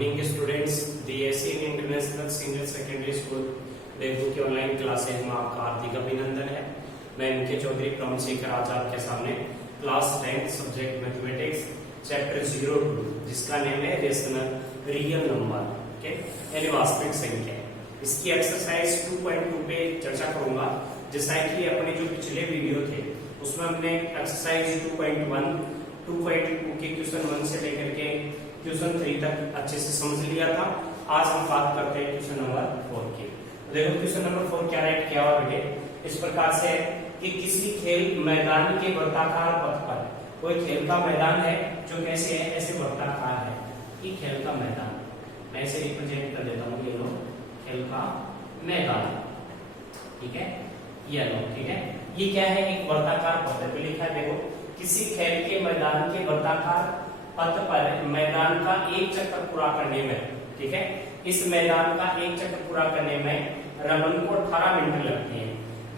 Morning students, DSC international senior secondary school Devbhoomi की online classes में आपका हार्दिक अभिनंदन है। मैं इनके चौधरी प्रमोद शेखर आज आपके सामने क्लास 10 सब्जेक्ट मैथमेटिक्स चैप्टर 02 जिसका नेम है रेशनल रियल नंबर, ओके, यानी वास्तविक संख्या। इसकी एक्सरसाइज 2.2 पे चर्चा करूंगा। जैसा कि अपने जो पिछले वीडियो थे उसमें हमने एक्सरसाइज 2.1 2.2 के क्वेश्चन 1 से लेकर के क्वेश्चन 3 तक अच्छे से समझ लिया था। आज हम बात करते हैं क्वेश्चन नंबर 4 की। देखो क्वेश्चन नंबर 4 क्या राइट किया हुआ बेटे, इस प्रकार से है कि किसी खेल मैदान के वृत्ताकार पथ पर, कोई खेल का मैदान है जो कैसे है, ऐसे वृत्ताकार है। ये खेल का मैदान, मैं इसे रिप्रेजेंट कर देता हूँ, ये लो खेल का मैदान, ठीक है, ये लो, ठीक है। ये क्या है, एक वृत्ताकार पथ है। तो लिखा है देखो, किसी खेल के मैदान के वृत्ताकार पथ पर मैदान का एक चक्कर पूरा करने में, ठीक है, इस मैदान का एक चक्कर पूरा करने में रमन को 18 मिनट लगती है।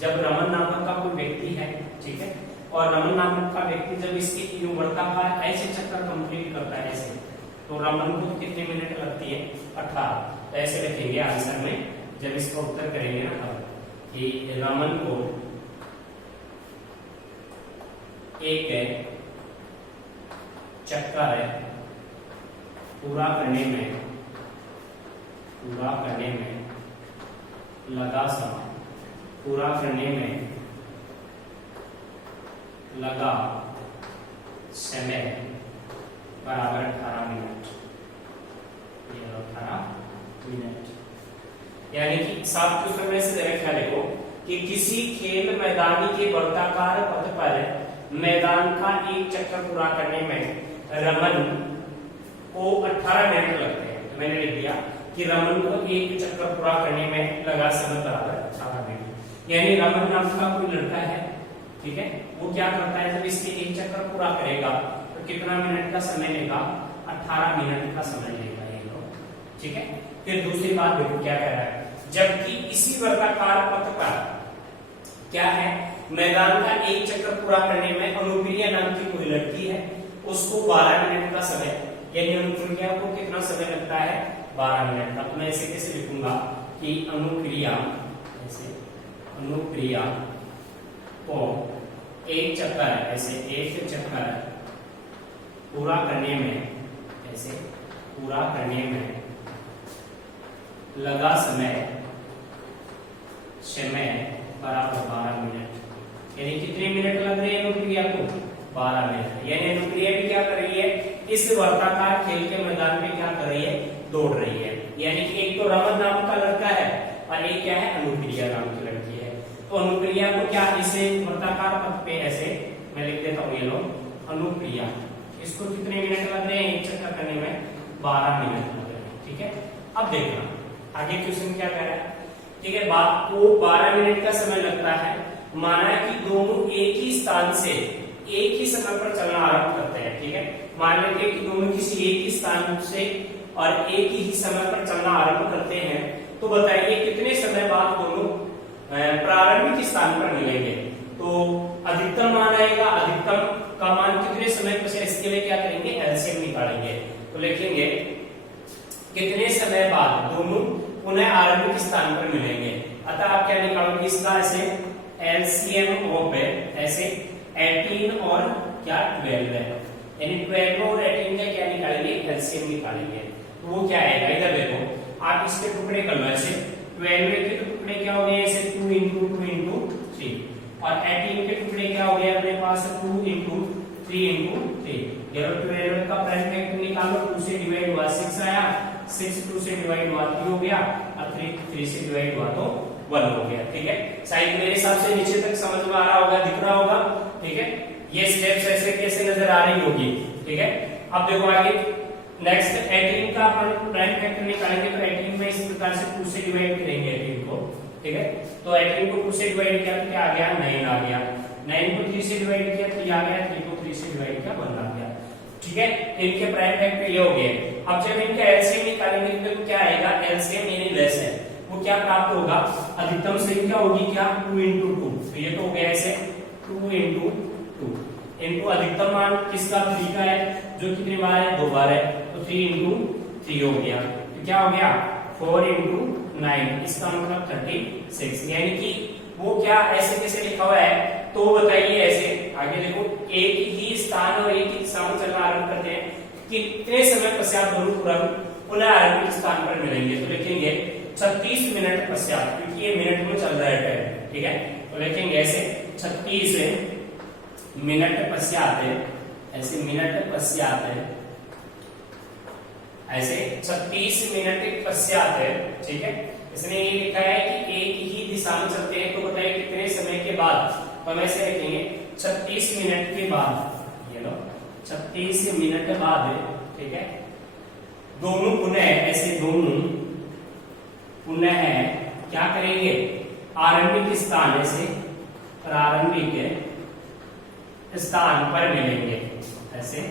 जब रमन नामक का कोई व्यक्ति है, ठीक है, और रमन नामक का व्यक्ति जब इसके वृत्ताकार ऐसे चक्कर कंप्लीट करता है ऐसे, तो रमन को कितने मिनट लगती है, 18। तो ऐसे लिखेंगे आंसर में जब इसका उत्तर करेंगे ना, अब कि रमन को एक चक्कर पूरा करने में लगा समय, पूरा करने में लगा समय बराबर 18 मिनट, 18 मिनट। यानी कि साफ क्वेश्चन में से देखा देखो कि किसी खेल मैदानी के वृत्ताकार पथ पर मैदान का एक चक्कर पूरा करने में रमन को 18 मिनट लगते हैं। तो मैंने लिख दिया कि रमन को एक चक्कर पूरा करने में लगा समय बराबर 18 मिनट। यानी रमन नाम का कोई लड़का है, ठीक है, वो क्या करता है, जब इसके एक चक्कर पूरा करेगा तो कितना मिनट का समय लेगा, 18 मिनट का समय लेगा ये लोग, ठीक है। फिर दूसरी बात देखो क्या कह रहा है, जबकि इसी वर्गाकार पथ पर क्या है, मैदान का एक चक्कर पूरा करने में अनुप्रिया नाम की कोई लड़की है, उसको 12 मिनट का समय, यानी अनुप्रिया को कितना समय लगता है, 12 मिनट का। तो मैं इसे कैसे लिखूंगा कि अनुप्रिया, ऐसे अनुप्रिया को एक चक्कर, ऐसे एक चक्कर पूरा करने में, ऐसे पूरा करने में लगा समय बराबर 12 मिनट। यानी कितने मिनट लग रहे हैं अनुप्रिया को, 12 मिनट। यानी अनुप्रिया भी क्या कर रही है, इस वर्गाकार खेल के मैदान में क्या कर रही है, दौड़ रही है। यानी कि एक तो रमन नाम का लड़का है और एक क्या है, अनुप्रिया नाम की लड़की है। तो अनुप्रिया को क्या, इसे वर्गाकार पथ पे ऐसे मैं लिख देता हूँ, ये लो अनुप्रिया, इसको कितने मिनट लग रहे हैं एक चक्कर करने में, 12 मिनट लग रहे हैं, ठीक है। अब देखना आगे क्वेश्चन क्या कह रहा है, ठीक है। बात को 12 मिनट का समय लगता है, माना है कि दोनों एक ही स्थान से एक ही समय पर चलना आरंभ करते हैं, ठीक है। मान लेते हैं कि दोनों किसी एक ही स्थान से और एक ही समय पर चलना आरंभ करते हैं, तो बताइए कितने समय बाद दोनों प्रारंभिक स्थान पर मिलेंगे। तो अधिकतम मान आएगा, अधिकतम का मान कितने समय पर, इसके लिए क्या करेंगे, एलसीएम निकालेंगे। तो लिखेंगे कितने समय बाद दोनों पुनः आरंभिक स्थान पर मिलेंगे। अतः आप क्या निकालोगे, इसका ऐसे एलसीएम ऑफ ऐसे 18 और क्या 12 है, यानी 12 और 18 का क्या निकालेंगे, एलसीएम निकालेंगे। तो वो क्या आएगा, इधर देखो आप इसके टुकड़े कर लो, ऐसे 12 के टुकड़े क्या हो गए, ऐसे 2 into 2 into 3, और 18 के टुकड़े क्या हो गए अपने पास, 2 into 3 into 3। 12 का प्राइम फैक्टर निकालो, 2 से डिवाइड हुआ 6 आया, 6 2 से डिवाइड हुआ 3 हो गया, और 3 से डिवाइड हुआ तो 1 हो गया, ठीक है। शायद मेरे हिसाब से नीचे तक समझ में आ रहा होगा, दिख रहा होगा, ठीक है। ये स्टेप्स ऐसे कैसे नजर आ रही होगी, ठीक है। अब देखो आगे नेक्स्ट 18 का अपन प्राइम फैक्टर निकालेंगे, तो 18 में इस प्रकार से 2 से डिवाइड करेंगे 18 को, ठीक है। तो 18 को 2 से डिवाइड किया तो क्या आ गया, 9 आ गया, 9 को 3 से डिवाइड किया 3 आ गया, 3 को 3 से डिवाइड किया 1 आ गया, ठीक है। इनके प्राइम फैक्टर ये हो गए। अब जब इनका एलसीएम निकालेंगे तो क्या आएगा, एलसीएम यानी लेस है, वो क्या प्राप्त होगा, अधिकतम संख्या होगी क्या, 2 into 2। तो ये तो हो गया ऐसे 2 into 2 इनटू अधिकतम मान किसका, 3 का है, जो कितनी बार है, 2 बार है, तो 3 into 3 हो गया, तो क्या हो गया 4 into 9, इसका मतलब 36। यानी कि वो क्या ऐसे कैसे लिखा हुआ है, तो बताइए ऐसे आगे देखो, एक ही स्थान और एक ही दिशा में चलना आरंभ करते हैं, कितने समय पश्चात दोनों पुनः आरंभिक स्थान पर मिलेंगे। तो लिखेंगे 36 मिनट पश्चात, क्योंकि ये मिनट में चल रहा है टाइम, ठीक है। तो लिखेंगे ऐसे 36 मिनट पश्चात, ऐसे मिनट पश्चात, ऐसे 36 मिनट पश्चात, ठीक है। इसने ये लिखा है कि एक ही दिशा में चलते हैं, तो बताइए कितने समय के बाद। तो हम ऐसे लिखेंगे 36 मिनट के बाद, ये लो 36 मिनट बाद, ठीक है। दोनों पुनः, ऐसे दोनों पुनः क्या करेंगे, आरंभिक स्थान, ऐसे प्रारंभिक स्थान पर मिलेंगे, ऐसे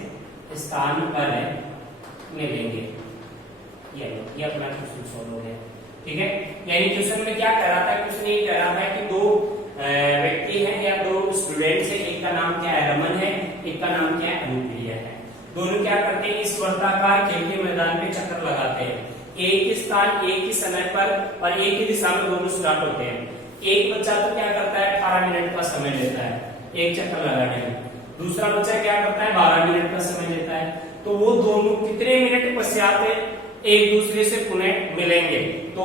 स्थान पर मिलेंगे। ये अपना क्वेश्चन सॉल्व हो गया, ठीक है। यानी क्वेश्चन में क्या कह रहा था, क्वेश्चन ये कह रहा था कि दो व्यक्ति हैं या दो स्टूडेंट्स हैं, एक का नाम क्या है रमन है, एक का नाम क्या है अनुप्रिया है। दोनों क्या करते हैं, इस वर्ताकार खेल के मैदान पे चक्कर लगाते हैं, एक ही स्थान एक ही समय पर और एक ही दिशा में दोनों स्टार्ट होते हैं। एक बच्चा तो क्या करता है 18 मिनट का समय लेता है एक चक्कर लगाने में, दूसरा बच्चा क्या करता है 12 मिनट का समय लेता है। तो वो दोनों कितने मिनट पश्चात एक दूसरे से पुनः मिलेंगे। तो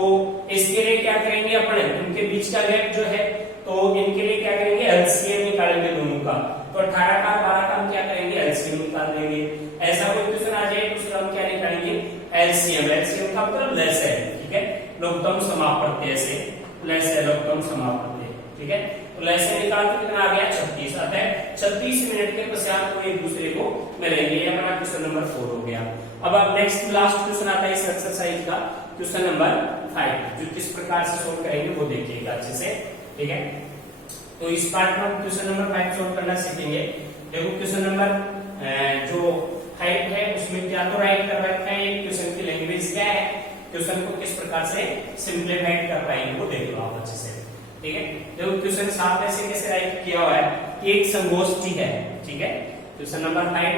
इसके लिए क्या करेंगे, अपने उनके बीच का गैप जो है, तो इनके लिए क्या करेंगे एलसीएम निकालेंगे दोनों का। तो 18 का 12 का हम क्या करेंगे एलसीएम निकाल देंगे। ऐसा कोई क्वेश्चन आ जाए तो उसका हम क्या निकालेंगे एलसीएम। एलसीएम का मतलब लेस है, ठीक है, लघुत्तम समापत्ति, ऐसे लेस है लघुत्तम समापत्ति, ठीक है। तो लेस से निकाल के कितना आ गया 36, अतः 36 मिनट के पश्चात वो एक दूसरे को मिलेंगे। ये हमारा क्वेश्चन नंबर 4 हो गया। अब नेक्स्ट लास्ट क्वेश्चन आता है इस एक्सरसाइज का, क्वेश्चन नंबर 5, जो किस प्रकार से सोल्व करेंगे वो देखिएगा अच्छे से, ठीक है। तो इस पार्ट में हम क्वेश्चन नंबर 5 सोल्व करना सीखेंगे। देखो क्वेश्चन नंबर जो 5 है उसमें क्या तो राइट कर रखा है, क्वेश्चन की लैंग्वेज क्या है, क्वेश्चन को किस प्रकार से सिंप्लीफाइड कर पाएंगे वो देख लो आप अच्छे से, ठीक है। देखो क्वेश्चन 7 ऐसे कैसे राइट किया हुआ है कि एक संगोष्ठी है, ठीक है। क्वेश्चन नंबर 5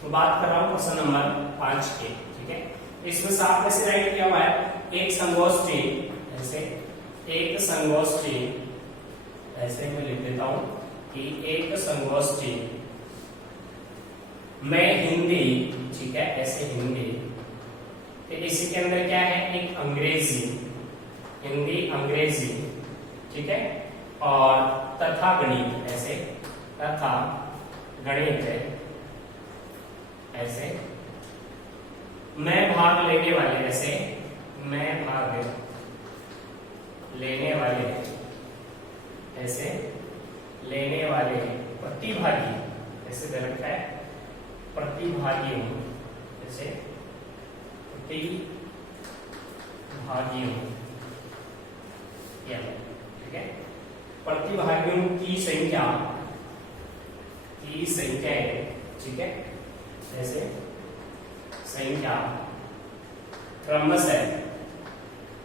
तो बात कर रहा हूँ क्वेश्चन नंबर 5 के, ठीक है। इसमें 7 ऐसे राइट किया हुआ है, एक संगोष्ठी, ऐसे एक संगोष्ठी, ऐसे मैं लिख देता हूं कि एक संगोष्ठी में हिंदी, ठीक है, ऐसे हिंदी, तो इसी के अंदर क्या है एक अंग्रेजी, हिंदी अंग्रेजी, ठीक है, और तथा गणित, ऐसे तथा गणित, ऐसे मैं भाग लेने वाले, ऐसे मैं भाग लेने वाले, ऐसे लेने वाले प्रतिभागी, ऐसे दे रखा है प्रतिभागियों, ऐसे प्रतिभागियों, ठीक है। प्रतिभागियों की संख्या है, ठीक है, ऐसे संख्या क्रमशः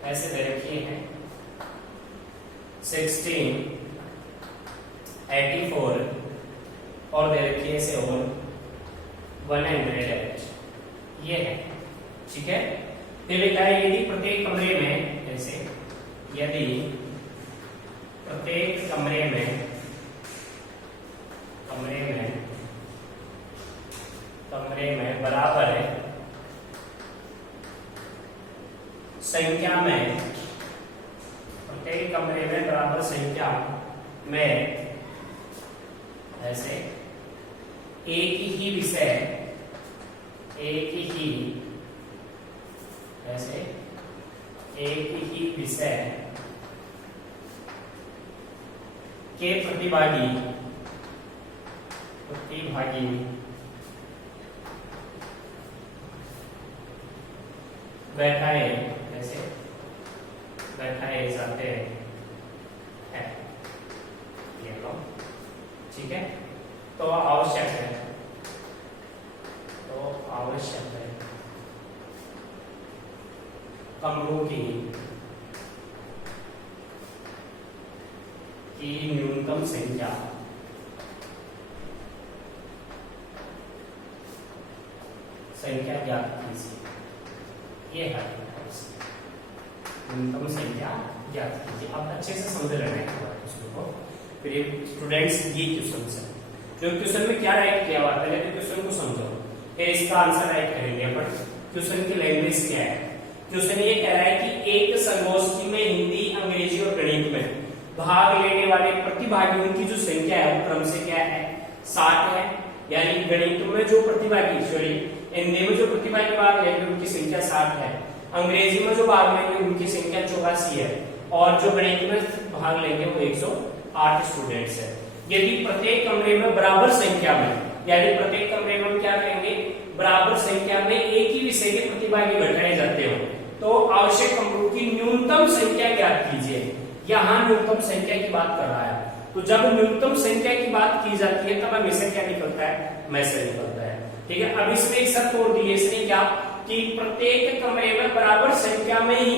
ऐसे दे रखी है 16, 84 और दे रखी है ऐसे और 108, ये है, ठीक है। फिर लिखा है यदि प्रत्येक कमरे में, ऐसे यदि प्रत्येक कमरे में बराबर संख्या में, प्रत्येक कमरे में बराबर संख्या में ऐसे एक ही विषय, एक ही ऐसे एक ही विषय के प्रतिभागी बैठाए, ऐसे बैठाए जाते हैं, ये लो, ठीक है। तो आवश्यक है, कमरों की न्यूनतम संख्या ज्ञात कीजिए, ये है न्यूनतम संख्या ज्ञात कीजिए। आप अच्छे से समझ लेना है को। फिर स्टूडेंट्स ये क्वेश्चन है, जो क्वेश्चन में क्या राइट किया हुआ पहले तो क्वेश्चन को समझो, फिर इसका आंसर राइट करेंगे अपन। क्वेश्चन की लैंग्वेज क्या है? क्वेश्चन ये कह रहा है कि एक संगोष्ठी में हिंदी, अंग्रेजी और गणित में भाग लेने वाले प्रतिभागियों की जो संख्या है वो क्रम से क्या है 60 है। यानी गणित में जो प्रतिभागी सॉरी हिंदी में जो प्रतिभागी भाग लेंगे उनकी संख्या 60 है, अंग्रेजी में जो भाग लेंगे उनकी संख्या 84 है, और जो गणित में भाग लेंगे वो 108 स्टूडेंट्स है। यदि प्रत्येक कमरे में बराबर संख्या में, यानी प्रत्येक कमरे में क्या करेंगे बराबर संख्या में एक ही विषय के प्रतिभागी बैठाए जाते हो तो आवश्यक कमरों की न्यूनतम संख्या ज्ञात कीजिए। यहाँ न्यूनतम संख्या की बात कर रहा है, तो जब न्यूनतम संख्या की बात की जाती है तब हमेशा क्या निकलता है मैसेज निकलता है। ठीक है, अब इसमें एक शर्त और दी है, इसने क्या कि प्रत्येक कमरे में बराबर संख्या में ही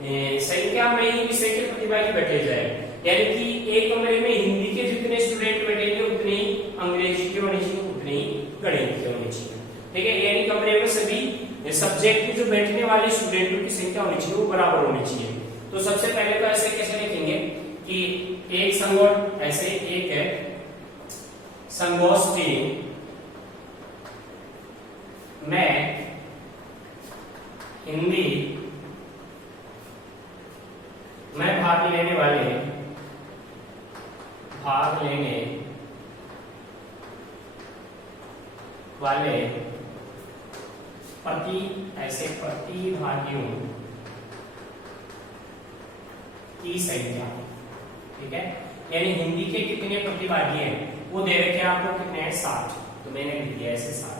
विषय के प्रतिभागी बैठे जाए, यानी कि एक कमरे में हिंदी के जितने स्टूडेंट बैठेंगे उतने ही अंग्रेजी के होने चाहिए, उतने ही गणित के होने चाहिए। ठीक है, यानी कमरे में सभी सब्जेक्ट के जो बैठने वाले स्टूडेंटों की संख्या होनी चाहिए वो बराबर होनी चाहिए। तो सबसे पहले तो ऐसे कैसे लिखेंगे कि एक संगोष्ठी, ऐसे एक है संगोष्ठी में हिंदी में भाग लेने वाले प्रतिभागियों की संख्या, ठीक है, यानी हिंदी के कितने प्रतिभागी हैं वो दे रखे हैं आपको, कितने हैं 60, तो मैंने लिख दिया ऐसे 60।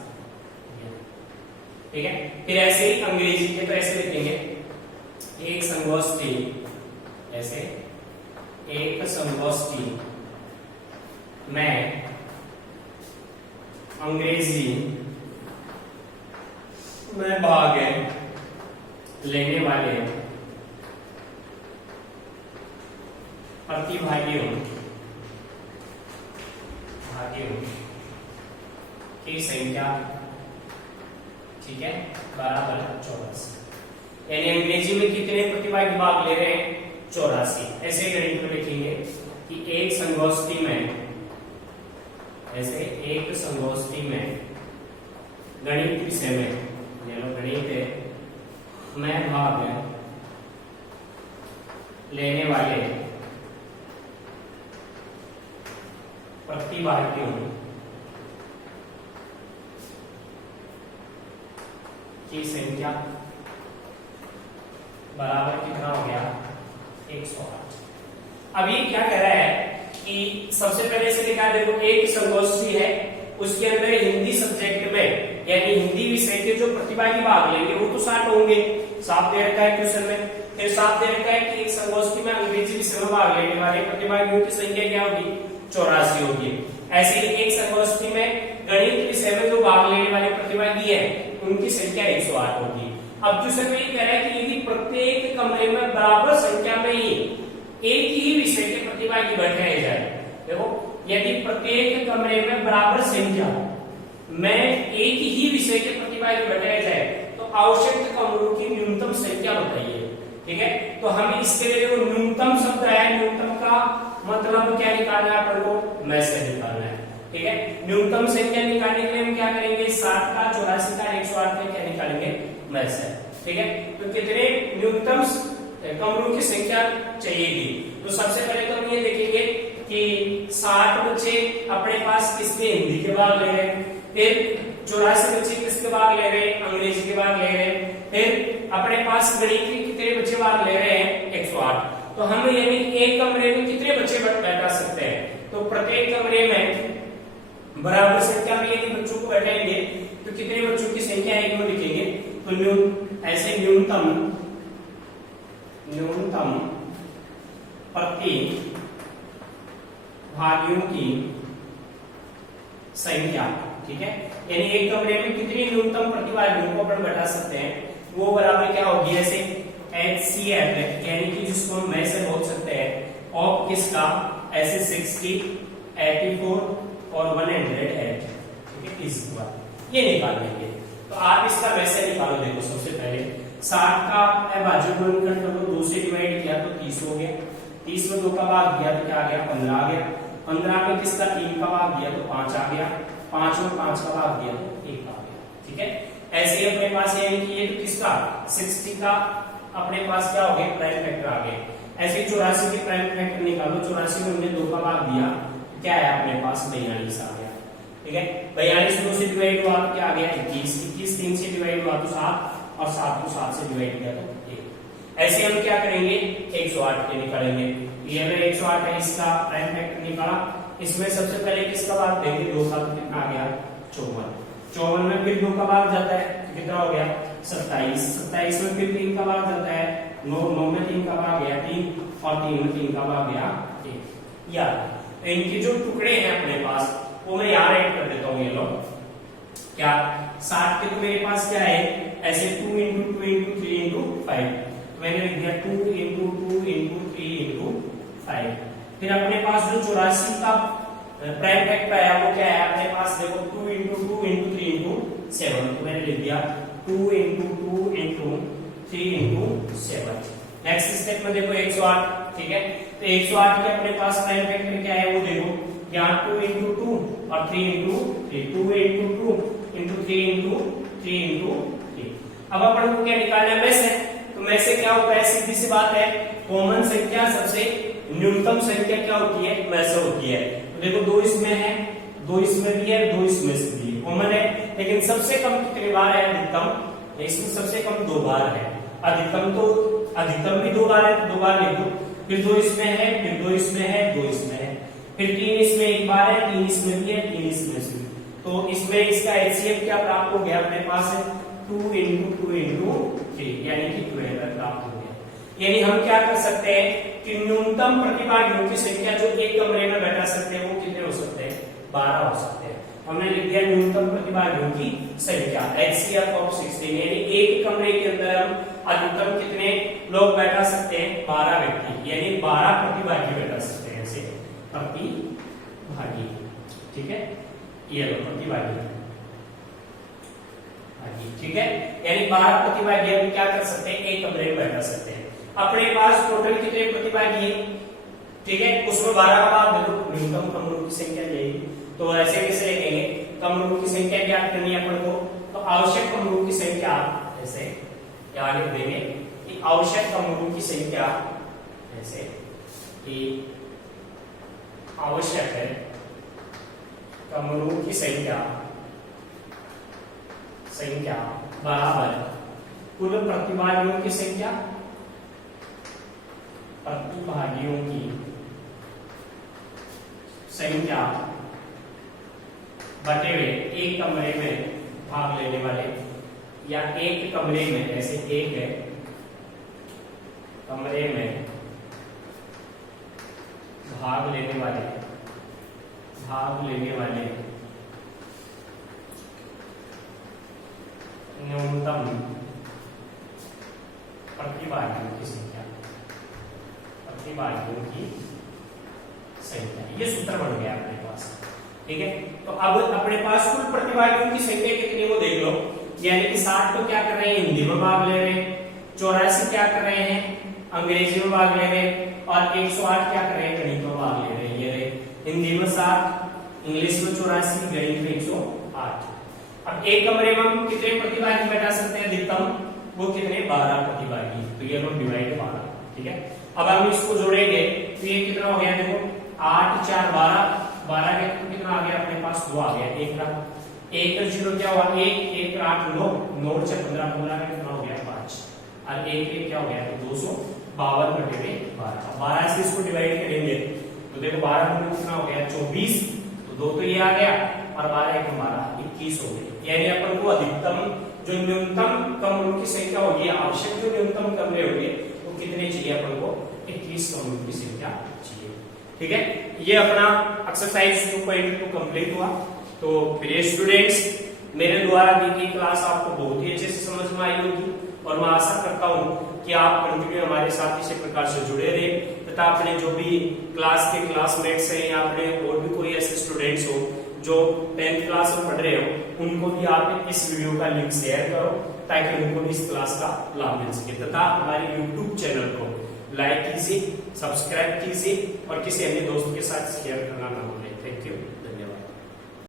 ठीक है, फिर ऐसे ही अंग्रेजी के तो ऐसे लिखेंगे एक संगोष्ठी, ऐसे एक संगोष्ठी में अंग्रेजी में भाग लेने वाले प्रतिभागियों की संख्या, ठीक है, बराबर 84। यानी अंग्रेजी में कितने प्रतिभागी भाग ले रहे हैं 84। ऐसे गणित में लिखेंगे कि एक संगोष्ठी में, ऐसे एक संगोष्ठी में गणित विषय में, गणित में भाग लेने वाले प्रतिभागियों की संख्या बराबर कितना हो गया 108। अब ये क्या कह रहा है कि सबसे पहले से लिखा, देखो एक संगोष्ठी है उसके अंदर हिंदी सब्जेक्ट में यानी हिंदी विषय के जो प्रतिभागी भाग लेंगे वो तो 60 होंगे, साफ दे रखा है क्वेश्चन में। फिर साफ दे रखा है कि एक संगोष्ठी में अंग्रेजी विषय में भाग लेने वाले प्रतिभागियों की संख्या क्या होगी 84 होगी। ऐसे ही एक संगोष्ठी में गणित विषय में जो भाग लेने वाले प्रतिभागी है उनकी संख्या 108 होगी। अब क्वेश्चन में ये कह रहा है कि यदि प्रत्येक कमरे में बराबर संख्या में ही एक ही विषय के प्रतिभागी बैठाए जाए, देखो यदि प्रत्येक कमरे में बराबर संख्या में एक ही विषय के प्रतिभागी बैठाए जाए तो आवश्यक कमरों की न्यूनतम संख्या बताइए। ठीक है, तो हम इसके लिए जो न्यूनतम शब्द है, न्यूनतम का मतलब क्या निकालना है अपन को मैसेज निकालना है। ठीक है, न्यूनतम संख्या निकालने के लिए हम क्या करेंगे 60 का 84 का 108 का क्या निकालेंगे मैसेज। ठीक है, तो कितने न्यूनतम कमरों की संख्या चाहिएगी। तो सबसे पहले तो हम ये देखेंगे कि 60 बच्चे अपने पास किसके हिंदी के भाग ले रहे हैं, फिर 84 बच्चे किसके भाग ले रहे हैं अंग्रेजी के भाग ले रहे हैं, फिर अपने पास गणित के कितने बच्चे भाग ले रहे हैं 108। तो हम यानी एक कमरे में कितने बच्चे बैठा सकते हैं, तो प्रत्येक कमरे में बराबर संख्या में यदि बच्चों को बैठाएंगे तो कितने बच्चों की संख्या एक में लिखेंगे, तो ऐसे न्यूनतम प्रतिभागियों की संख्या, ठीक है, यानी एक कमरे में कितनी न्यूनतम प्रतिभागियों को अपन बैठा सकते हैं वो बराबर क्या होगी, ऐसे HCF यानी कि जिसको हम मैसेज बोल सकते हैं ऑफ किसका, ऐसे 60, 84 और 108, ठीक है, इसके बाद ये निकाल लेंगे। तो आप इसका मैसेज निकालो। देखो सबसे पहले 60 का अभाज्य गुणनखंड कर दो, 2 से डिवाइड किया तो 30 हो गया, 30 में 2 का भाग दिया तो क्या आ गया 15 आ गया, 15 में किसका 3 का भाग दिया तो 5 आ गया, 5 में 5 का भाग दिया तो 1 आ गया। ठीक है, ऐसे ही अपने पास यानी कि ये तो किसका 60 का अपने पास क्या हो गया प्राइम फैक्टर आ गया। ऐसे 84 की प्राइम फैक्टर निकालो, 84 में हमने 2 का भाग दिया क्या है अपने पास 42 आ गया। ठीक है, 42 2 से डिवाइड हुआ तो क्या आ गया 21, 21 3 से डिवाइड हुआ तो 7 और 7 को 7 से डिवाइड किया तो 1। ऐसे हम क्या करेंगे 108 के निकालेंगे। ये 108 है, इसका प्राइम फैक्टर निकाला, इसमें सबसे पहले किसका भाग देंगे 2 का तो कितना आ गया 54, 54 में फिर 2 का भाग जाता है कितना हो गया 27, 27 में फिर 3 का भाग जाता है 9, 9 में 3 का भाग गया 3 और 3 में 3 का भाग गया 1। यार इनके जो टुकड़े हैं अपने पास वो मैं यहाँ ऐड कर देता हूँ। ये लो क्या 60 के तो मेरे पास क्या है ऐसे 2 into 2 into 3 into 5, तो मैंने लिख दिया 2 into 2 into 3 into 5। फिर अपने पास जो 84 का प्राइम फैक्टर आया वो क्या है अपने पास देखो 2 into 2 into 3 into 7, तो मैंने लिख दिया 2 into 2 into 3 into 7। Next step में देखो 108। ठीक है, तो 108 के अपने पास प्राइम फैक्टर क्या है वो देखो यहाँ 2 into 2 और 3 into 3, 2 into 2 into 3 into 3 into 3। अब अपन को क्या निकालना है में से, तो में से क्या होता है सीधी सी बात है कॉमन संख्या सबसे न्यूनतम संख्या क्या होती है में से होती है। तो देखो 2 इसमें है, 2 इसमें भी है, 2 इसमें से भी है, कॉमन है, लेकिन सबसे कम कितनी बार है अधिकतम, इसमें सबसे कम 2 बार है, अधिकतम तो अधिकतम भी 2 बार है तो 2 बार लिख दो, फिर 2 इसमें है, फिर 2 इसमें है, 2 इसमें है, फिर 3 इसमें एक बार है, 3 इसमें भी है, 3 इसमें से, तो इसमें इसका एचसीएफ क्या प्राप्त हो गया अपने पास है 2 into 2 into 3 यानी कि 12 प्राप्त हो गया। यानी हम क्या कर सकते हैं कि न्यूनतम प्रतिभागियों की संख्या जो एक कमरे में बैठा सकते हैं वो कितने हो सकते हैं 12 हो सकते हैं। हमने लिख दिया न्यूनतम प्रतिभागियों की संख्या HCF of 16, यानी एक कमरे के अंदर हम अधिकतम कितने लोग बैठा सकते हैं 12 व्यक्ति, यानी 12 प्रतिभागी बैठा सकते हैं ऐसे प्रतिभागी। ठीक है, ये लो प्रतिभागी, ठीक है, यानी 12 प्रतिभागी हम क्या कर सकते हैं एक कमरे में बैठा सकते हैं। अपने पास टोटल कितने प्रतिभागी हैं, ठीक है, उसमें 12 का भाग देखो न्यूनतम कमरों की संख्या यही, तो ऐसे कैसे लिखेंगे कमरों की संख्या ज्ञात करनी है अपन को, तो आवश्यक कमरों की संख्या ऐसे क्या लिख देंगे कि आवश्यक कमरों की संख्या ऐसे कि आवश्यक है कमरों की संख्या बराबर कुल प्रतिभागियों की संख्या, प्रतिभागियों की संख्या बटे हुए एक कमरे में भाग लेने वाले, या एक कमरे में ऐसे एक है कमरे में भाग लेने वाले न्यूनतम प्रतिभागियों की संख्या, ये सूत्र बन गया अपने पास। ठीक है, तो अब अपने पास कुल प्रतिभागियों की संख्या कितनी वो देख लो, यानी कि 60 तो क्या कर रहे हैं हिंदी में भाग ले रहे हैं, 84 क्या कर रहे हैं अंग्रेजी में भाग ले रहे हैं, और 108 क्या कर रहे हैं गणित में भाग ले रहे हैं। ये रहे हिंदी में 7, इंग्लिश में 84, गणित में 108। अब एक कमरे में हम कितने प्रतिभागी बैठा सकते हैं अधिकतम, वो कितने 12 प्रतिभागी, तो ये लोग डिवाइड 12। ठीक है, अब हम इसको जोड़ेंगे तो ये कितना हो गया देखो 8 4 12, 12 के तो कितना आ गया अपने पास 2 आ गया, 1 रहा, 1 0 क्या हुआ 1, 1 8 9, 9 6 15, 15 का कितना हो गया 5, और 1 1 क्या हो गया 252 बटे 12। 12 से इसको डिवाइड करेंगे तो देखो 12 में कितना हो गया 24, तो 2 तो ये आ गया, और 12 1 12 21 हो गई। यानी अपन को अधिकतम जो न्यूनतम कमरों की संख्या होगी, आवश्यक जो न्यूनतम कमरे होंगे वो कितने चाहिए अपन को 21 कमरों की संख्या चाहिए। ठीक है, ये अपना एक्सरसाइज 2.2 कंप्लीट हुआ। तो प्रिय स्टूडेंट्स, मेरे द्वारा दी गई क्लास आपको बहुत ही अच्छे से समझ में आई होगी, और मैं आशा करता हूँ कि आप कंटिन्यू हमारे साथ इसी प्रकार से जुड़े रहे, तथा अपने जो भी क्लास के क्लासमेट्स हैं या अपने और भी कोई ऐसे स्टूडेंट्स हो जो 10th क्लास में पढ़ रहे हो उनको भी आप इस वीडियो का लिंक शेयर करो ताकि उनको भी इस क्लास का लाभ मिल सके, तथा हमारे YouTube चैनल को लाइक कीजिए, सब्सक्राइब कीजिए और किसी अन्य दोस्त के साथ शेयर करना ना भूलें।